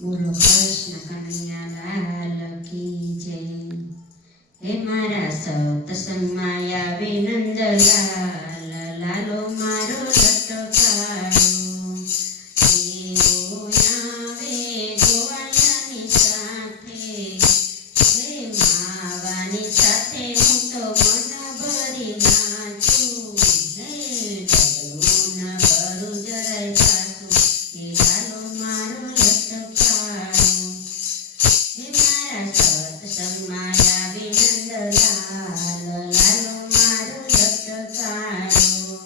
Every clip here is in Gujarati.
બોલો કૃષ્ણ કનૈયા લાલ કી જય। હે મારા સત્સંગમાં આવે નંદલાલ, લાલો મારો લટકાયો। એવો આવે ગોવાળિયાની સાથે, હે માવાની સાથે હું તો મન ભરી નાચું। હે ડગલું ન ભરું જરાય પાછું, કે લાલો મારો લટકાયો। હે મારા સત્સંગમાં આવે નંદલાલ, લાલો મારો લટકાયો।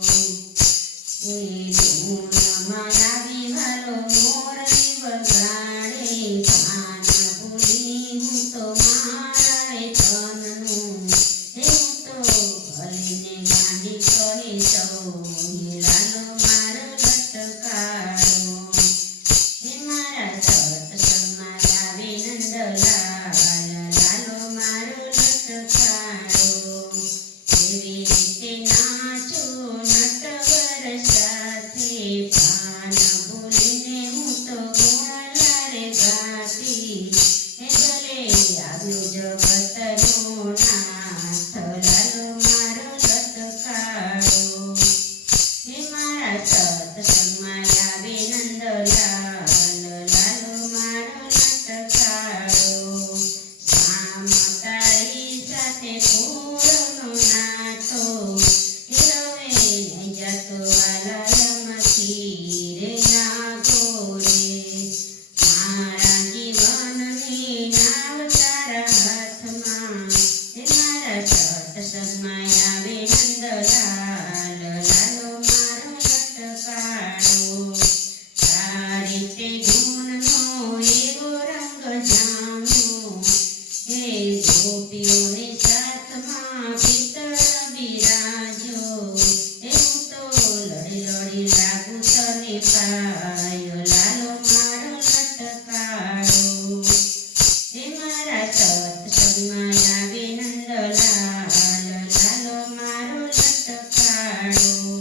હે ધૂનમાં આવી વાલો મોરલી વગાડે, ભાન ભૂલી હું તો મારા તનનું। હે હું તો ભલીને ગાંડી કહી સૌ, હે લાલો મારો લટકાયો। હે મારા સત્સંગમાં આવે નંદલાલ, લાલો મારો લટકાયો। એવી રીતે નાચું નટવર સાથે, ભાન ભૂલીને હું તો ગોળારે ગાતી। હે ભલે આવ્યો જગતનો નાથ, લાલો મારો લટકાયો। હે મારા સત્સંગમાં આવે નંદલાલ, લાલો મારો લટકાયો। શામ તારી સાથે પૂરનો નાતો, હે રવે નહીં જતો વાલાલમથી રે નાગો રે। મારા જીવનની નાવ તારા હાથમાં, હે મારા સત્સંગમાં આવે નંદલાલ, લાલો મારો લટકાયો। તારી તે ધૂનનો એવો રંગ જામ્યો, હે ગોપીઓની સાથમાં પિતળ બિરાજ્યો। હે હું તો લડી લડી લાગુ તને પાયો, લાલો મારો લટકાયો। હે મારા સત્સંગમાં આવે નંદલાલ, લાલો મારો લટકાયો।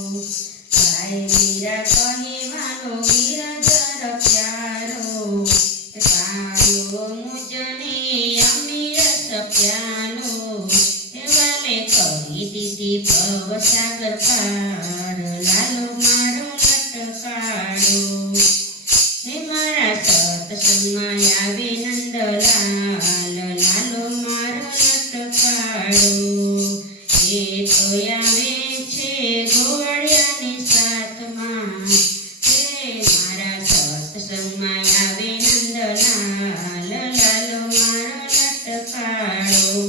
ભાઈ મીરા કહેવાનો ગિરધર પ્યારો, પાયો મુજને અમીરસ પ્યાનો। હે વાલે કરી દીધી ભવસાગર પાર, લાલો મારો લટકાયો। હે મારા સત્સંગમાં આવે નંદલાલ, લાલો મારો લટકાયો। એ તો આવે છે ગોવાળિયાની સાથમાં, હે મારા સત્સંગમાં આવે નંદલાલ, લાલો મારો લટકાયો।